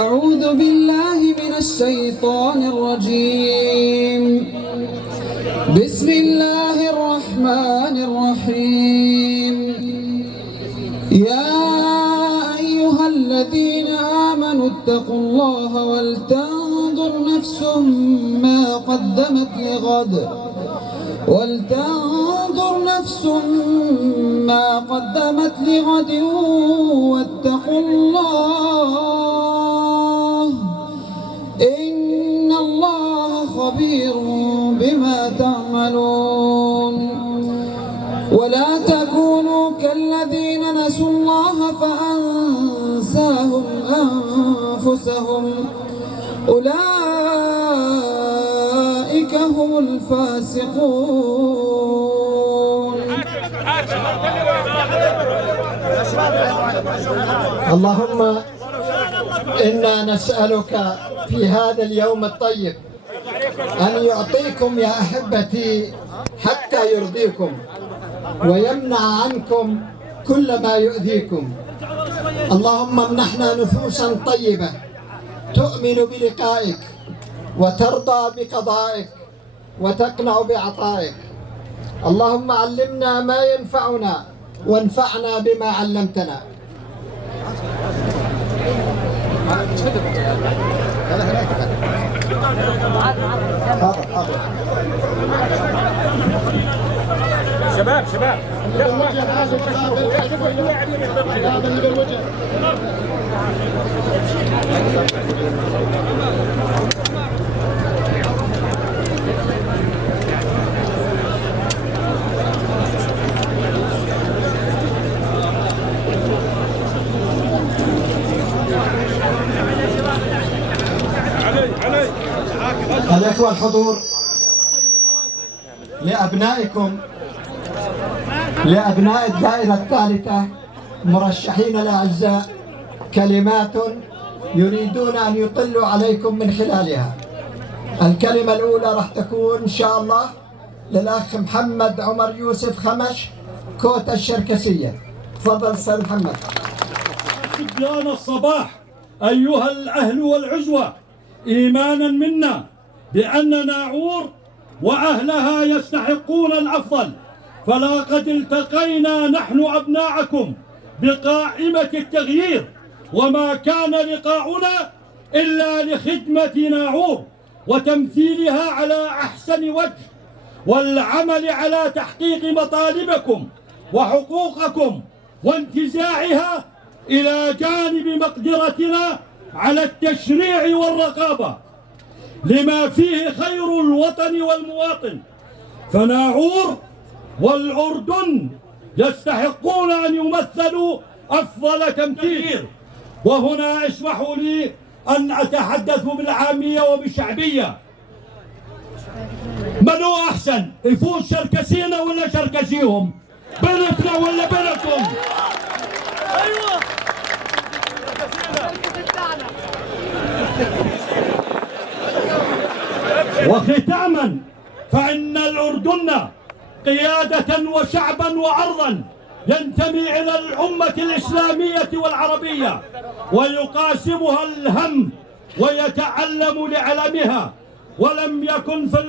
أعوذ بالله من الشيطان الرجيم. بسم الله الرحمن الرحيم. يا أيها الذين آمنوا اتقوا الله ولتنظر نفس ما قدمت لغد واتقوا الله إن الله خبير بما تعملون. ولا تكونوا كالذين نسوا الله فأنساهم أنفسهم أولئك هم الفاسقون. اللهم إنا نسألك في هذا اليوم الطيب أن يعطيكم يا أحبتي حتى يرضيكم ويمنع عنكم كل ما يؤذيكم. اللهم امنحنا نفوسا طيبة تؤمن بلقائك وترضى بقضائك وتقنع بعطائك. اللهم علمنا ما ينفعنا وانفعنا بما علمتنا. شباب الإخوة الحضور، لأبنائكم لأبناء الدائرة الثالثة مرشحين الأعزاء كلمات يريدون أن يطلوا عليكم من خلالها. الكلمة الأولى راح تكون إن شاء الله للأخ محمد عمر يوسف خمش كوتا الشركسية. تفضل أستاذ محمد. صبيان الصباح أيها الأهل والعزوة، إيمانا منا بأن ناعور وأهلها يستحقون الأفضل، فلقد التقينا نحن أبناءكم بقائمة التغيير، وما كان لقاؤنا إلا لخدمة ناعور وتمثيلها على أحسن وجه، والعمل على تحقيق مطالبكم وحقوقكم وانتزاعها إلى جانب مقدرتنا على التشريع والرقابة لما فيه خير الوطن والمواطن. فناعور والأردن يستحقون أن يمثلوا أفضل تمثيل. وهنا اسمحوا لي أن أتحدث بالعامية وبالشعبية. منو أحسن يفوز شركسينا ولا شركسيهم؟ بنتنا ولا بنتكم؟ أيوة. وختاما، فإن الأردن قيادة وشعبا وأرضا ينتمي إلى الأمة الإسلامية والعربية، ويقاسمها الهم ويتألم لعلمها. ولم نكن في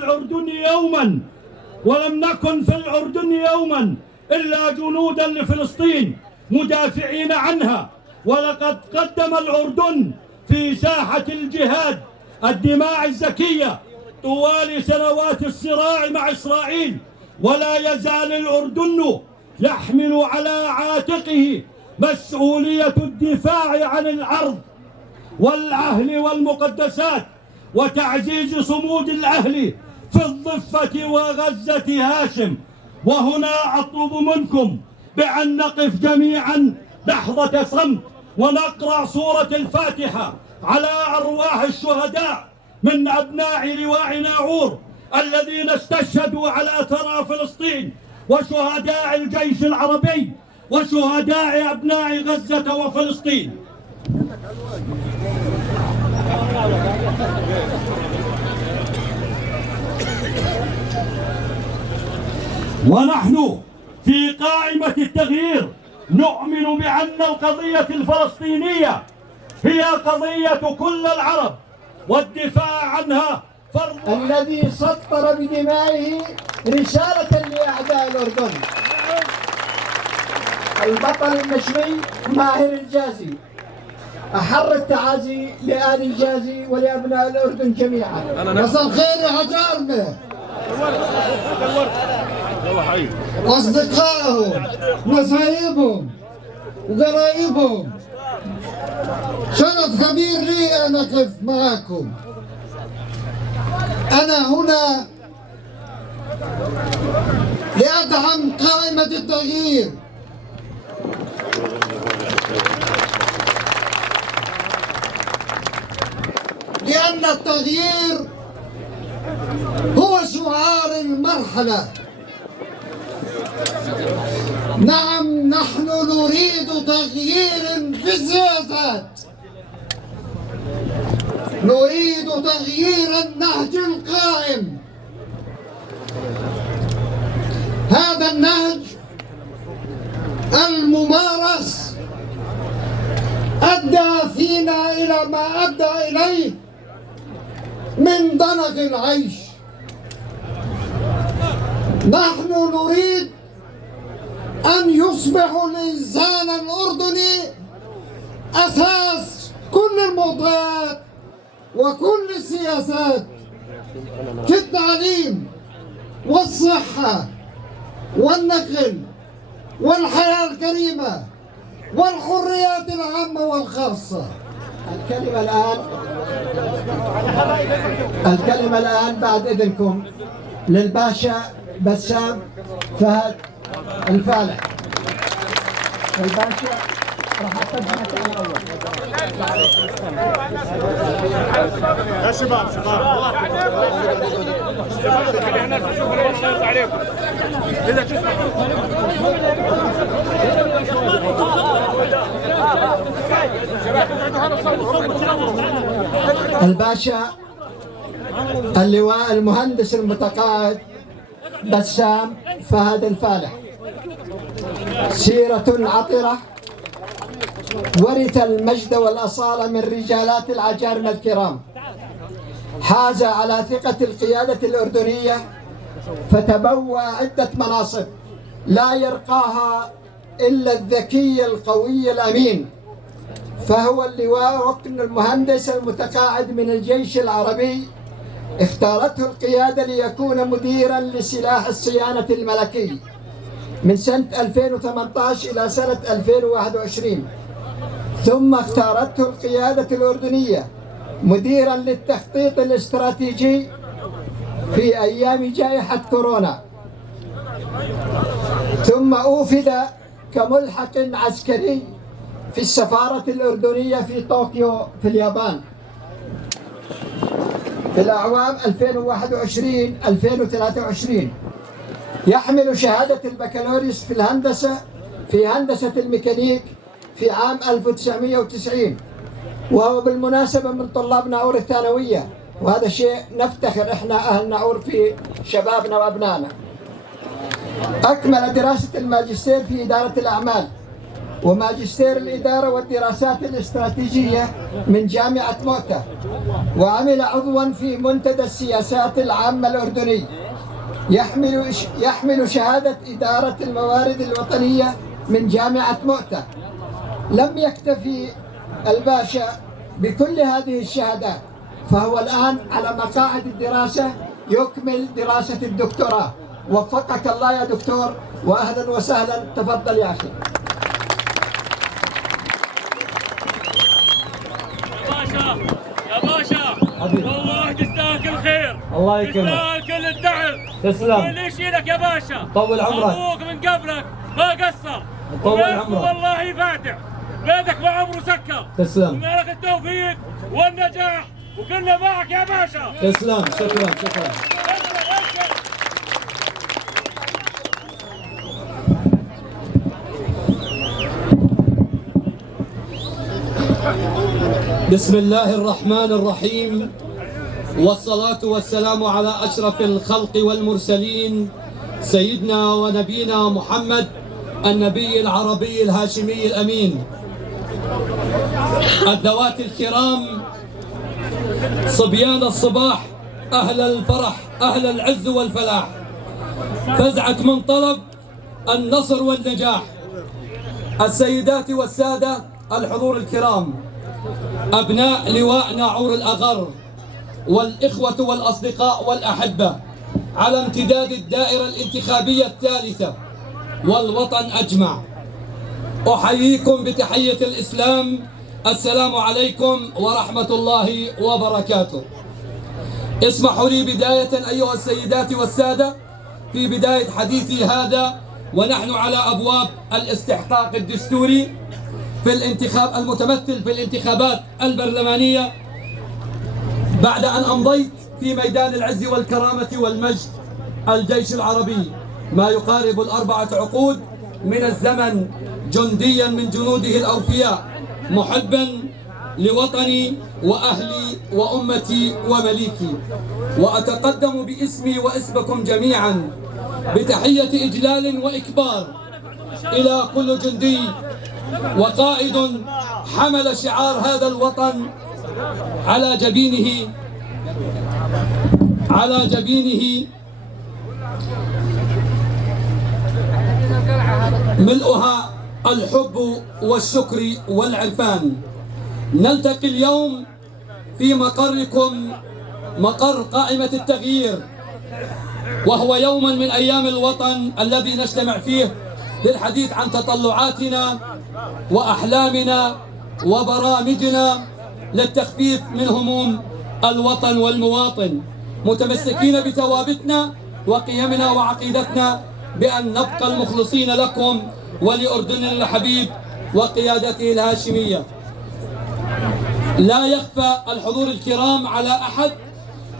الأردن يوما إلا جنودا لفلسطين مدافعين عنها. ولقد قدم الأردن في ساحة الجهاد الدماء الزكية طوال سنوات الصراع مع إسرائيل، ولا يزال الأردن يحمل على عاتقه مسؤولية الدفاع عن الأرض والأهل والمقدسات وتعزيز صمود الأهل في الضفة وغزة هاشم. وهنا أطلب منكم بأن نقف جميعا لحظة صمت ونقرأ سورة الفاتحة على أرواح الشهداء من أبناء لواء ناعور الذين استشهدوا على ثرى فلسطين، وشهداء الجيش العربي، وشهداء أبناء غزة وفلسطين. ونحن في قائمة التغيير نؤمن بأن القضية الفلسطينية هي قضية كل العرب، والدفاع عنها فرض. الذي سطر بدمائه رسالة لأعداء الأردن، البطل النشمي ماهر الجازي. أحر التعازي لآل الجازي ولأبناء الأردن جميعا. مساء الخير يا حجارنا، أصدقائهم نسايبهم وقرايبهم، شرف كبير لي أن أقف معكم. أنا هنا لأدعم قائمة التغيير، لأن التغيير هو شعار المرحلة. نعم، نحن نريد تغيير في السياسات، نريد تغيير النهج القائم. هذا النهج الممارس أدى فينا إلى ما أدى إليه من ضنك العيش. نحن نريد أن يصبح الإنسان الأردني أساس كل الموضوعات وكل السياسات، في التعليم والصحة والنقل والحياة الكريمة والحريات العامة والخاصة. الكلمة الآن بعد إذنكم للباشا بسام فهد الفالح. الباشا راح أقدمك أنا أول. يا شباب خلي الناس تشوفوا الله يرضى عليكم. إذا الباشا اللواء المهندس المتقاعد بسام فهد الفالح، سيرة عطرة، ورث المجد والأصالة من رجالات العجارمة الكرام، حاز على ثقة القيادة الأردنية، فتبوأ عدة مناصب لا يرقاها إلا الذكي القوي الأمين. فهو اللواء ركن المهندس المتقاعد من الجيش العربي، اختارته القيادة ليكون مديرا لسلاح الصيانة الملكي من سنة 2018 إلى سنة 2021، ثم اختارته القيادة الأردنية مديرا للتخطيط الاستراتيجي في أيام جائحة كورونا، ثم أوفد كملحق عسكري في السفارة الأردنية في طوكيو في اليابان في الأعوام 2021-2023. يحمل شهادة البكالوريوس في الهندسة في هندسة الميكانيك في عام 1990، وهو بالمناسبة من طلاب ناور الثانوية، وهذا شيء نفتخر احنا أهل ناور في شبابنا وأبنائنا. أكمل دراسة الماجستير في إدارة الأعمال وماجستير الإدارة والدراسات الاستراتيجية من جامعة مؤتة، وعمل عضوا في منتدى السياسات العامة الأردني. يحمل شهادة إدارة الموارد الوطنية من جامعة مؤتة. لم يكتفي الباشا بكل هذه الشهادات، فهو الآن على مقاعد الدراسة يكمل دراسة الدكتوراه. وفقك الله يا دكتور، وأهلا وسهلا. تفضل يا أخي. يا باشا والله تستاهل كل خير، الله يكرمك، تستاهل كل الدعم. تسلم، كل يشيلك يا باشا، طول عمرك. ابوك من قبلك ما قصر، طول عمرك والله فاتح، بيتك ما عمره سكر. تسلم، ولك التوفيق والنجاح وكلنا معك يا باشا. تسلم، شكرا. بسم الله الرحمن الرحيم، والصلاة والسلام على أشرف الخلق والمرسلين سيدنا ونبينا محمد النبي العربي الهاشمي الأمين، الذوات الكرام، صبيان الصباح، أهل الفرح، أهل العز والفلاح، فزعة من طلب النصر والنجاح، السيدات والسادة الحضور الكرام، أبناء لواء ناعور الأغر، والإخوة والأصدقاء والأحبة، على امتداد الدائرة الانتخابية الثالثة والوطن أجمع، أحييكم بتحية الإسلام. السلام عليكم ورحمة الله وبركاته. اسمحوا لي بداية أيها السيدات والسادة في بداية حديثي هذا ونحن على أبواب الاستحقاق الدستوري في الانتخاب المتمثل في الانتخابات البرلمانية، بعد أن أمضيت في ميدان العز والكرامة والمجد الجيش العربي ما يقارب 4 عقود من الزمن، جنديا من جنوده الأوفياء، محبا لوطني وأهلي وأمتي ومليكي، وأتقدم باسمي واسمكم جميعا بتحية إجلال وإكبار إلى كل جندي وقائد حمل شعار هذا الوطن على جبينه ملؤها الحب والشكر والعرفان. نلتقي اليوم في مقركم، مقر قائمة التغيير، وهو يوم من أيام الوطن الذي نجتمع فيه للحديث عن تطلعاتنا وأحلامنا وبرامجنا للتخفيف من هموم الوطن والمواطن، متمسكين بثوابتنا وقيمنا وعقيدتنا بأن نبقى المخلصين لكم ولأردننا الحبيب وقيادته الهاشمية. لا يخفى الحضور الكرام على أحد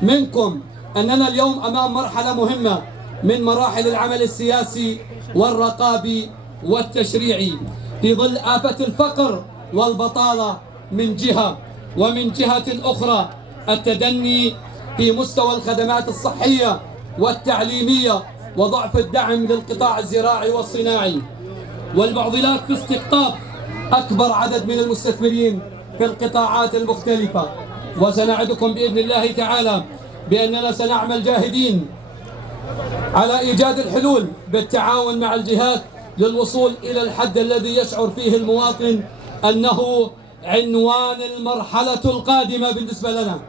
منكم أننا اليوم أمام مرحلة مهمة من مراحل العمل السياسي والرقابي والتشريعي في ظل آفة الفقر والبطالة من جهة، ومن جهة أخرى التدني في مستوى الخدمات الصحية والتعليمية وضعف الدعم للقطاع الزراعي والصناعي، والمعضلات في استقطاب أكبر عدد من المستثمرين في القطاعات المختلفة. وسنعدكم بإذن الله تعالى بأننا سنعمل جاهدين على إيجاد الحلول بالتعاون مع الجهات للوصول إلى الحد الذي يشعر فيه المواطن أنه عنوان المرحلة القادمة بالنسبة لنا.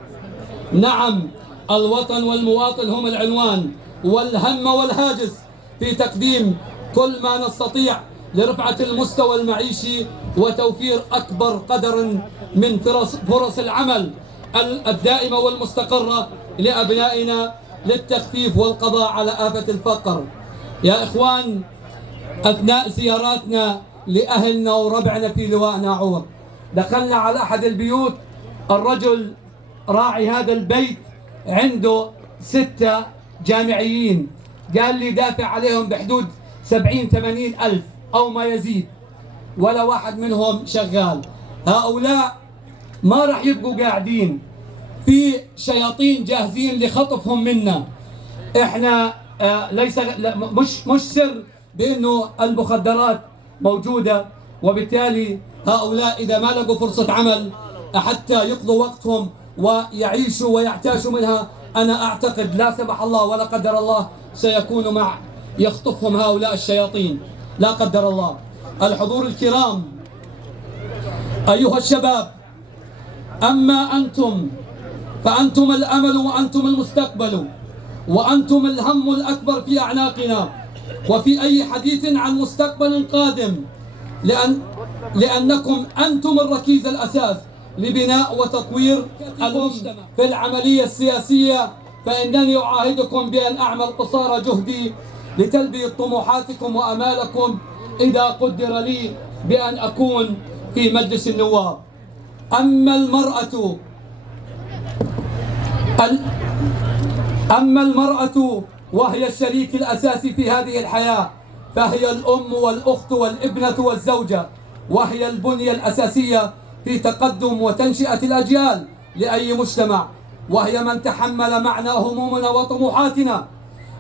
نعم، الوطن والمواطن هم العنوان والهم والهاجس في تقديم كل ما نستطيع لرفعة المستوى المعيشي وتوفير أكبر قدر من فرص العمل الدائمة والمستقرة لأبنائنا للتخفيف والقضاء على آفة الفقر. يا إخوان، أثناء زياراتنا لأهلنا وربعنا في لواء ناعور دخلنا على أحد البيوت، الرجل راعي هذا البيت عنده 6 جامعيين، قال لي دافع عليهم بحدود 70-80 ألف أو ما يزيد، ولا واحد منهم شغال. هؤلاء ما راح يبقوا قاعدين، في شياطين جاهزين لخطفهم منا. احنا ليس مش سر بانه المخدرات موجوده، وبالتالي هؤلاء اذا ما لقوا فرصه عمل حتى يقضوا وقتهم ويعيشوا ويعتاشوا منها، انا اعتقد لا سمح الله ولا قدر الله سيكون مع يخطفهم هؤلاء الشياطين، لا قدر الله. الحضور الكرام، ايها الشباب، اما انتم فأنتم الأمل وأنتم المستقبل وأنتم الهم الأكبر في أعناقنا وفي أي حديث عن مستقبل قادم، لأنكم أنتم الركيزة الأساس لبناء وتطوير المجتمع. في العملية السياسية فإنني أعاهدكم بأن أعمل قصارى جهدي لتلبية طموحاتكم وأمالكم إذا قدر لي بأن أكون في مجلس النواب. أما المرأة وهي الشريك الأساسي في هذه الحياة، فهي الأم والأخت والابنة والزوجة، وهي البنية الأساسية في تقدم وتنشئة الأجيال لأي مجتمع، وهي من تحمل معنا همومنا وطموحاتنا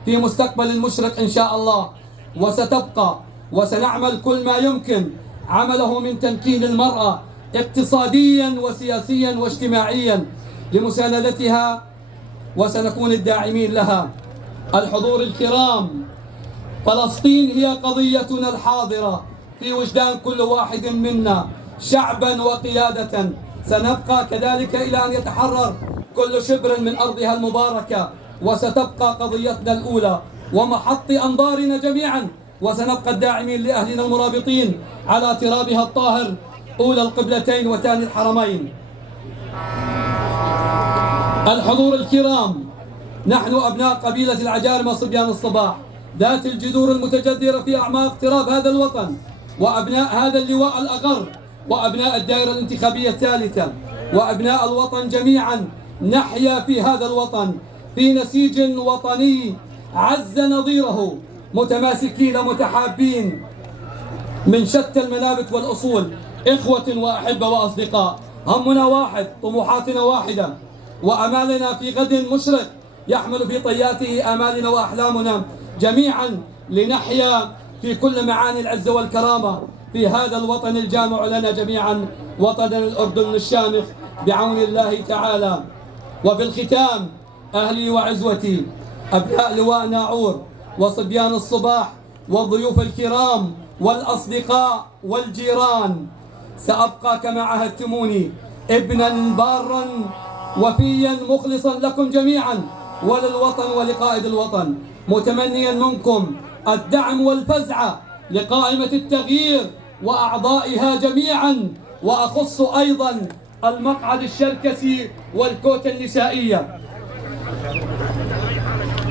في مستقبل مشرق إن شاء الله، وستبقى وسنعمل كل ما يمكن عمله من تمكين المرأة اقتصاديا وسياسيا واجتماعيا لمساندتها، وسنكون الداعمين لها. الحضور الكرام، فلسطين هي قضيتنا الحاضرة في وجدان كل واحد منا شعبا وقيادة. سنبقى كذلك إلى أن يتحرر كل شبر من أرضها المباركة، وستبقى قضيتنا الأولى ومحط أنظارنا جميعا، وسنبقى الداعمين لأهلنا المرابطين على ترابها الطاهر أولى القبلتين وثاني الحرمين. الحضور الكرام، نحن أبناء قبيلة العجارمة صبيان الصباح ذات الجذور المتجذرة في أعماق تراب هذا الوطن، وأبناء هذا اللواء الأغر، وأبناء الدائرة الانتخابية الثالثة، وأبناء الوطن جميعا. نحيا في هذا الوطن في نسيج وطني عز نظيره، متماسكين متحابين من شتى المنابت والأصول، إخوة وأحبة وأصدقاء. همنا واحد، طموحاتنا واحدة، وأمالنا في غد مشرق يحمل في طياته آمالنا وأحلامنا جميعا، لنحيا في كل معاني العزة والكرامة في هذا الوطن الجامع لنا جميعا، وطننا الأردن الشامخ بعون الله تعالى. وفي الختام، أهلي وعزوتي، أبناء لواء ناعور وصبيان الصباح والضيوف الكرام والأصدقاء والجيران، سأبقى كما عهدتموني ابنا بارا وفيا مخلصا لكم جميعا وللوطن ولقائد الوطن، متمنيا منكم الدعم والفزعة لقائمة التغيير وأعضائها جميعا، وأخص أيضا المقعد الشركسي والكوت النسائية.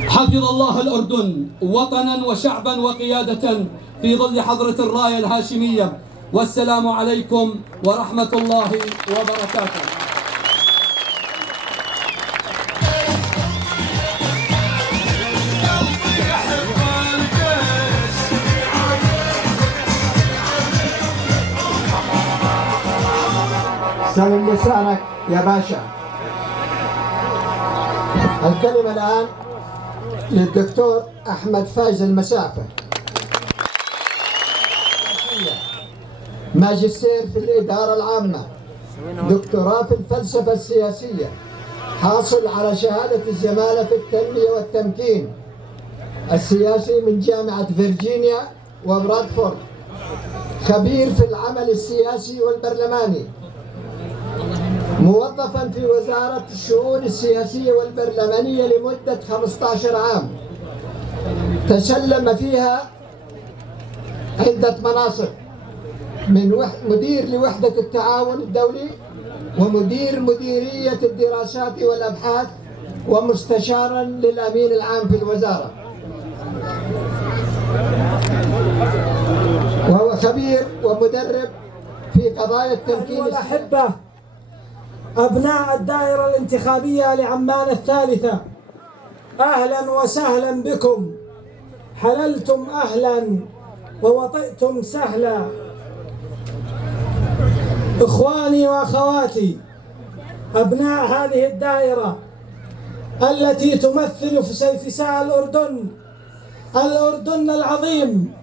حفظ الله الأردن وطنا وشعبا وقيادة في ظل حضرة الراية الهاشمية، والسلام عليكم ورحمة الله وبركاته. سلم لسانك يا باشا. الكلمة الآن للدكتور أحمد فايز المسافة، ماجستير في الإدارة العامة، دكتوراه في الفلسفة السياسية، حاصل على شهادة الزمالة في التنمية والتمكين السياسي من جامعة فيرجينيا وبرادفورد، خبير في العمل السياسي والبرلماني، موظفا في وزارة الشؤون السياسية والبرلمانية لمدة 15 عام، تسلم فيها عدة مناصب، من مدير لوحدة التعاون الدولي، ومدير مديرية الدراسات والأبحاث، ومستشارا للأمين العام في الوزارة، وهو خبير ومدرب في قضايا التمكين. الأحبة، أبناء الدائرة الانتخابية لعمان الثالثة، أهلا وسهلا بكم. حللتم أهلا ووطئتم سهلا. إخواني وأخواتي، أبناء هذه الدائرة التي تمثل في ساعة الأردن، الأردن العظيم،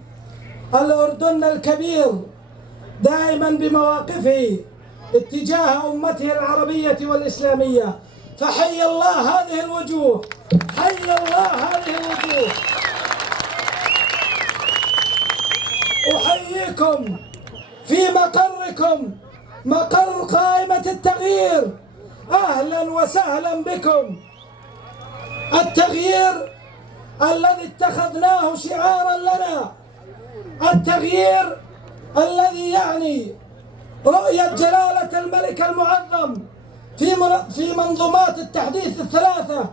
الأردن الكبير، دائما بمواقفه اتجاه أمته العربية والإسلامية، فحي الله هذه الوجوه، حي الله هذه الوجوه. أحييكم في مقركم، مقر قائمة التغيير، أهلا وسهلا بكم. التغيير الذي اتخذناه شعارا لنا، التغيير الذي يعني رؤية جلالة الملك المعظم في منظومات التحديث الثلاثة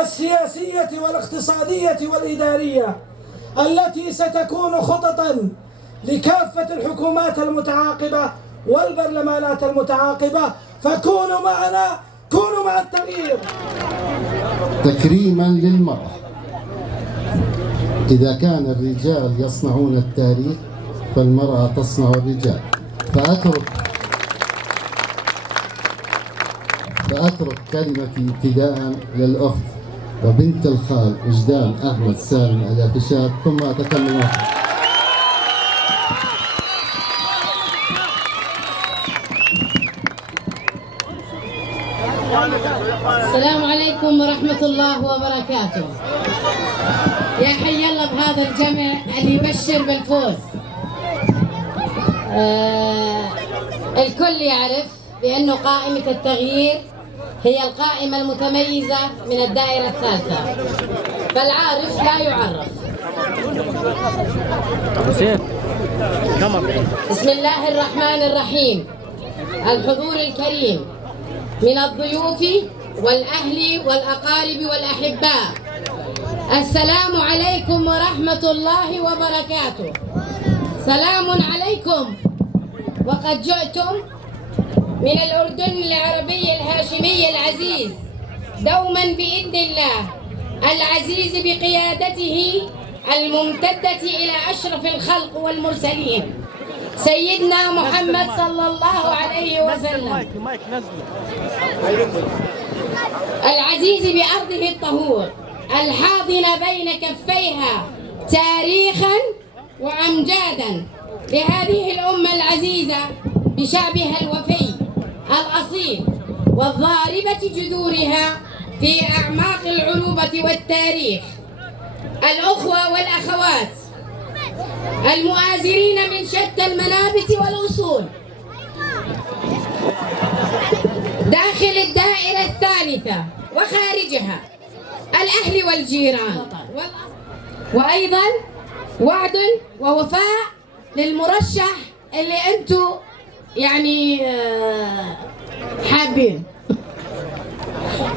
السياسية والاقتصادية والإدارية، التي ستكون خططا لكافة الحكومات المتعاقبة والبرلمانات المتعاقبة. فكونوا معنا، كونوا مع التغيير. تكريما للمرأة، إذا كان الرجال يصنعون التاريخ فالمرأة تصنع الرجال. فأترك كلمتي ابتداء للأخت وبنت الخال وجدان أحمد سالم الأفشاد، ثم أتكلم. السلام عليكم ورحمة الله وبركاته. يا حي الله بهذا الجمع اللي يبشر بالفوز. الكل يعرف بأنه قائمة التغيير هي القائمة المتميزة من الدائرة الثالثة، فالعارف لا يعرف. بسم الله الرحمن الرحيم. الحضور الكريم من الضيوف والأهل والأقارب والأحباء، السلام عليكم ورحمة الله وبركاته. سلام عليكم. وقد جئتم من الأردن العربي الهاشمي العزيز دوما بإذن الله العزيز بقيادته الممتدة إلى أشرف الخلق والمرسلين سيدنا محمد صلى الله عليه وسلم، العزيز بأرضه الطهور، الحاضن بين كفيها تاريخا وأمجادا لهذه الأمة العزيزة بشعبها الوفي الأصيل والضاربة جذورها في أعماق العروبة والتاريخ. الأخوة والأخوات المؤازرين من شتى المنابت والأصول داخل الدائرة الثالثة وخارجها، الأهل والجيران، وأيضا وعد ووفاء للمرشح اللي أنتوا يعني حابين.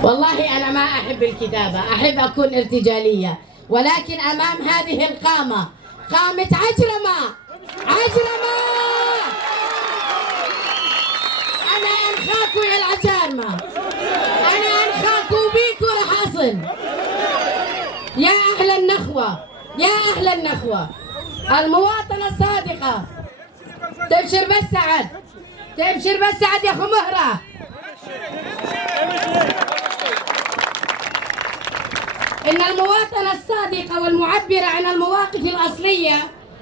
والله أنا ما أحب الكتابة، أحب أكون ارتجالية، ولكن أمام هذه القامة، قامة عجرمة، أنا أنخاكو يا العجارمة، أنا أنخاكو بيكو رح أصل. يا أهل النخوة، يا أهل النخوة، المواطنة الصادقة تبشر بالسعد، تبشر بالسعد يا أخو مهرة. إن المواطنة الصادقة والمعبرة عن المواقف الأصلية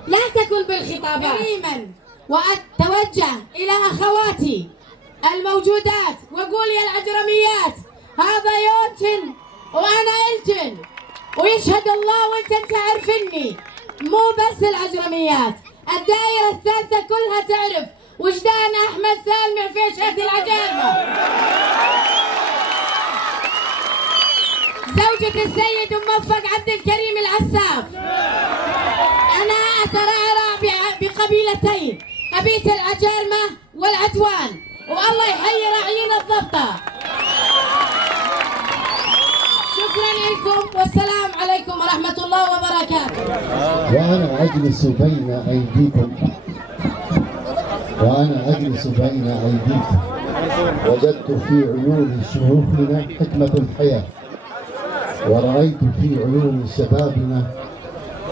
لا تكن بالخطابات. كريما وأتوجه إلى أخواتي الموجودات وأقول يا العجرميات، هذا يومتن وأنا إلتن، ويشهد الله وأنتم تعرفني، مو بس العجرميات، الدائرة الثالثة كلها تعرف وجدان أحمد سالم عفيشة العجارمة، زوجة السيد موفق عبد الكريم العساف. أنا أترعرع بقبيلتين، قبيلة العجارمة والعجوان، والله يحيي راعيين الضبطة. شكرا لكم والسلام عليكم ورحمة الله وبركاته. وأنا أجلس بين أيديكم، وجدت في عيون شيوخنا حكمة الحياة، ورأيت في عيون شبابنا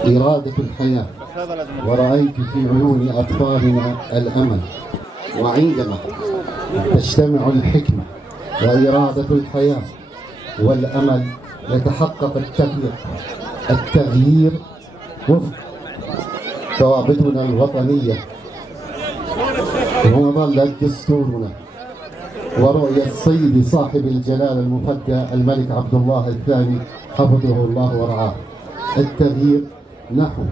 إرادة الحياة، ورأيت في عيون أطفالنا الأمل. وعندما تجتمع الحكمة وإرادة الحياة والأمل يتحقق التغيير وفق ثوابتنا الوطنية، وظلت دستورنا ورؤية السيد صاحب الجلالة المفدى الملك عبد الله الثاني حفظه الله ورعاه، التغيير نحو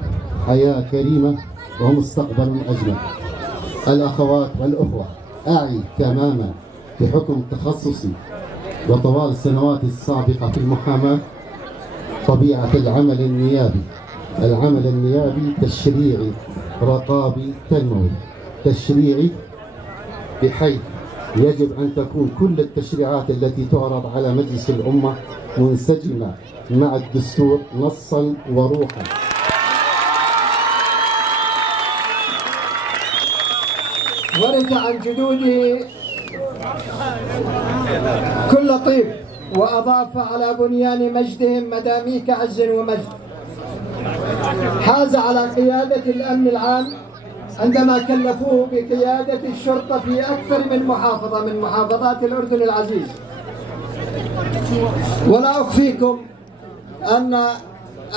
حياة كريمة ومستقبل أجمل. الأخوات والأخوة، أعي تماما بحكم تخصصي وطوال السنوات السابقة في المحاماة طبيعة العمل النيابي. العمل النيابي تشريعي رقابي تنموي، تشريعي بحيث يجب أن تكون كل التشريعات التي تعرض على مجلس الأمة منسجمة مع الدستور نصا وروحا. ورث عن جدوده كل طيب، وأضاف على بنيان مجدهم مداميك عز ومجد. حاز على قيادة الأمن العام عندما كلفوه بقيادة الشرطة في أكثر من محافظة من محافظات الأردن العزيز. ولا أخفيكم أن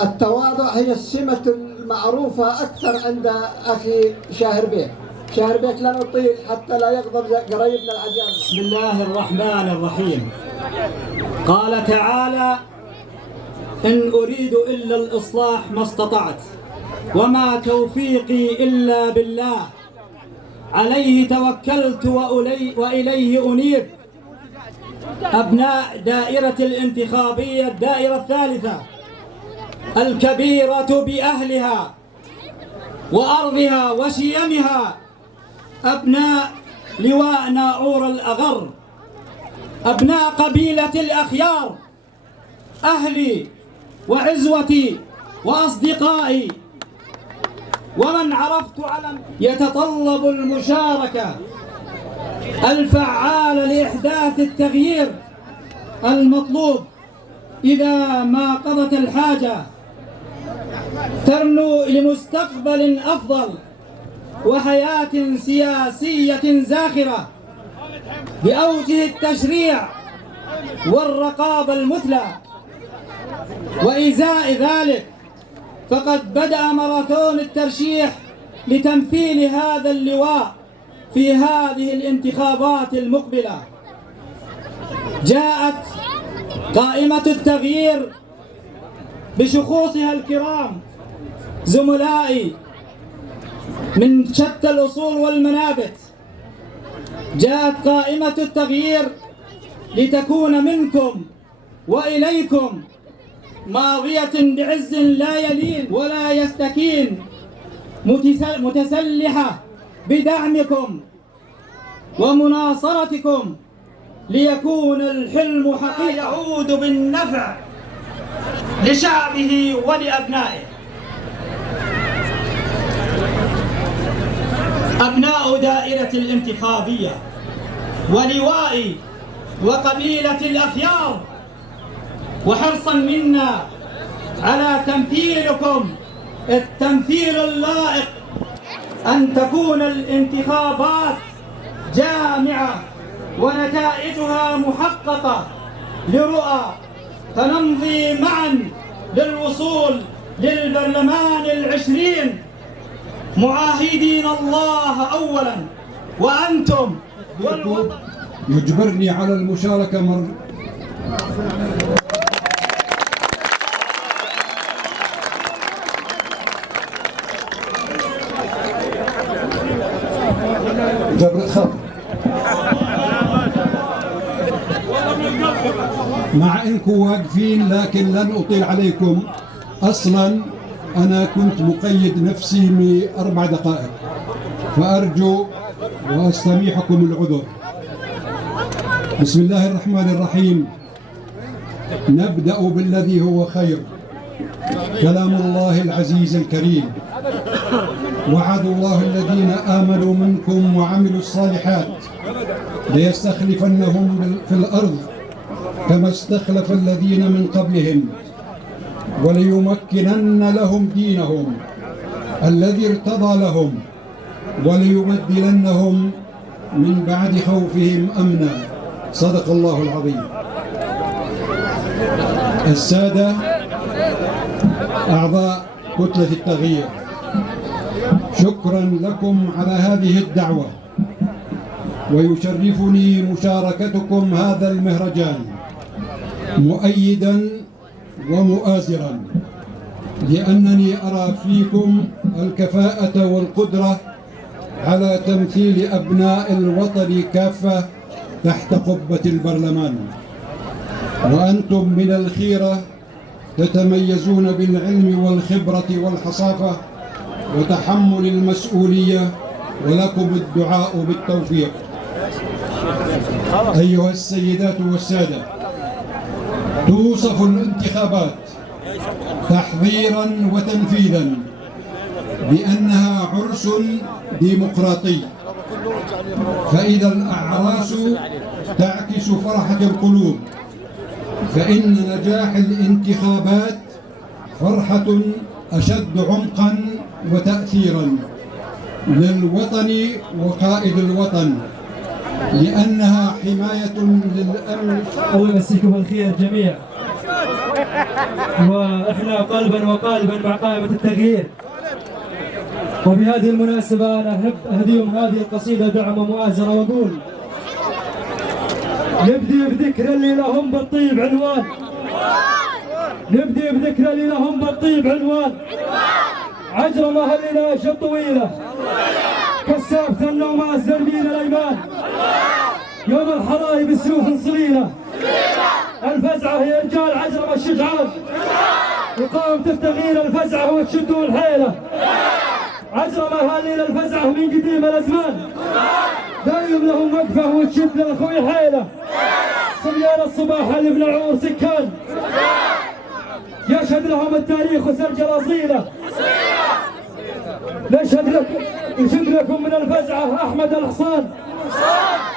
التواضع هي السمة المعروفة أكثر عند أخي شاهر بيه، شاربك لا نطيل حتى لا يغضب قرايبنا العجائب. بسم الله الرحمن الرحيم. قال تعالى: إن أريد إلا الإصلاح ما استطعت وما توفيقي إلا بالله عليه توكلت وإليه أنيب. أبناء دائرة الانتخابية الدائرة الثالثة الكبيرة بأهلها وأرضها وشيمها، أبناء لواء ناعور الأغر، أبناء قبيلة الأخيار، أهلي وعزوتي وأصدقائي ومن عرفت علم، يتطلب المشاركة الفعالة لإحداث التغيير المطلوب إذا ما قضت الحاجة ترنو لمستقبل أفضل وحياة سياسية زاخرة بأوجه التشريع والرقابة المثلى. وإزاء ذلك فقد بدأ ماراثون الترشيح لتمثيل هذا اللواء في هذه الانتخابات المقبلة. جاءت قائمة التغيير بشخوصها الكرام زملائي من شتى الأصول والمنابت. جاءت قائمة التغيير لتكون منكم وإليكم ماضية بعز لا يلين ولا يستكين، متسلحة بدعمكم ومناصرتكم ليكون الحلم حقيقة يعود بالنفع لشعبه ولأبنائه. أبناء دائرة الانتخابية ولوائي وقبيلة الأخيار، وحرصا منا على تمثيلكم التمثيل اللائق، أن تكون الانتخابات جامعة ونتائجها محققة لرؤى، فنمضي معا للوصول للبرلمان 20 معاهدين الله أولا وأنتم والوطن. يجبرني على المشاركة جبر الخط، مع انكم واقفين لكن لن اطيل عليكم. اصلا انا كنت مقيد نفسي ب4 دقائق، فارجو واستميحكم العذر. بسم الله الرحمن الرحيم. نبدأ بالذي هو خير، كلام الله العزيز الكريم: وعد الله الذين آمنوا منكم وعملوا الصالحات ليستخلفنهم في الأرض كما استخلف الذين من قبلهم وليمكنن لهم دينهم الذي ارتضى لهم وليبدلنهم من بعد خوفهم أمنا. صدق الله العظيم. السادة أعضاء كتلة التغيير، شكرا لكم على هذه الدعوة، ويشرفني مشاركتكم هذا المهرجان مؤيدا ومؤازرا، لأنني أرى فيكم الكفاءة والقدرة على تمثيل أبناء الوطن كافة تحت قبة البرلمان، وأنتم من الخيرة تتميزون بالعلم والخبرة والحصافة وتحمل المسؤولية، ولكم الدعاء بالتوفيق. أيها السيدات والسادة، توصف الانتخابات تحضيرا وتنفيذا بأنها عرس ديمقراطي، فإذا الأعراس تعكس فرحة القلوب، فإن نجاح الانتخابات فرحة أشد عمقا وتأثيرا للوطن وقائد الوطن، لأنها حماية للأمن. الله يمسيكم بالخير جميع، وإحنا قلبا وقالبا مع قائمة التغيير. وبهذه المناسبة أنا أحب أهديهم هذه القصيدة دعم ومؤازرة وأقول: نبدي بذكر اللي لهم بالطيب عنوان، نبدي بذكر اللي لهم بالطيب عنوان، عجرمة الليلة الطويلة، كسافة النوماس دربين الأيمان، يوم الحرايب السيوف صليلة، الفزعة يا رجال عجرمة الشجعان، وقامت التغيير الفزعة وتشدوا الحيلة، عجرمة هالليلة الفزعة من قديم الأزمان، دايم لهم وقفة وتشد لأخوي حيلة، صبيان الصباح اللي بنعور سكان، يشهد لهم التاريخ وسرج الأصيلة، يشهد لكم من الفزعة أحمد الحصان،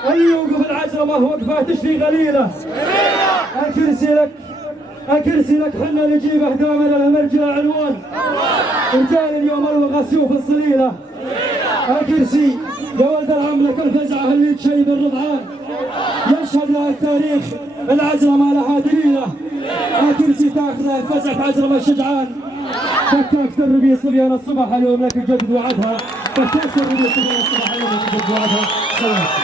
اللي يوقف العجرمة وقفة تشفي غليلة، الكرسي لك حنا نجيبه دامنا للمرجع عنوان، رجال اليوم الوغى سيوف الصليلة، الكرسي يا ولد العم لك الفزعة اللي تشيب الرضعان، يشهد لها التاريخ العجرمة لها دليلة، الكرسي تاخذه فزعة عجرمة الشجعان، فكاك تربي صبيان الصبح اليوم لك الجدد وعدها، فكاك تربي صبيان الصبح اليوم لك الجدد وعدها.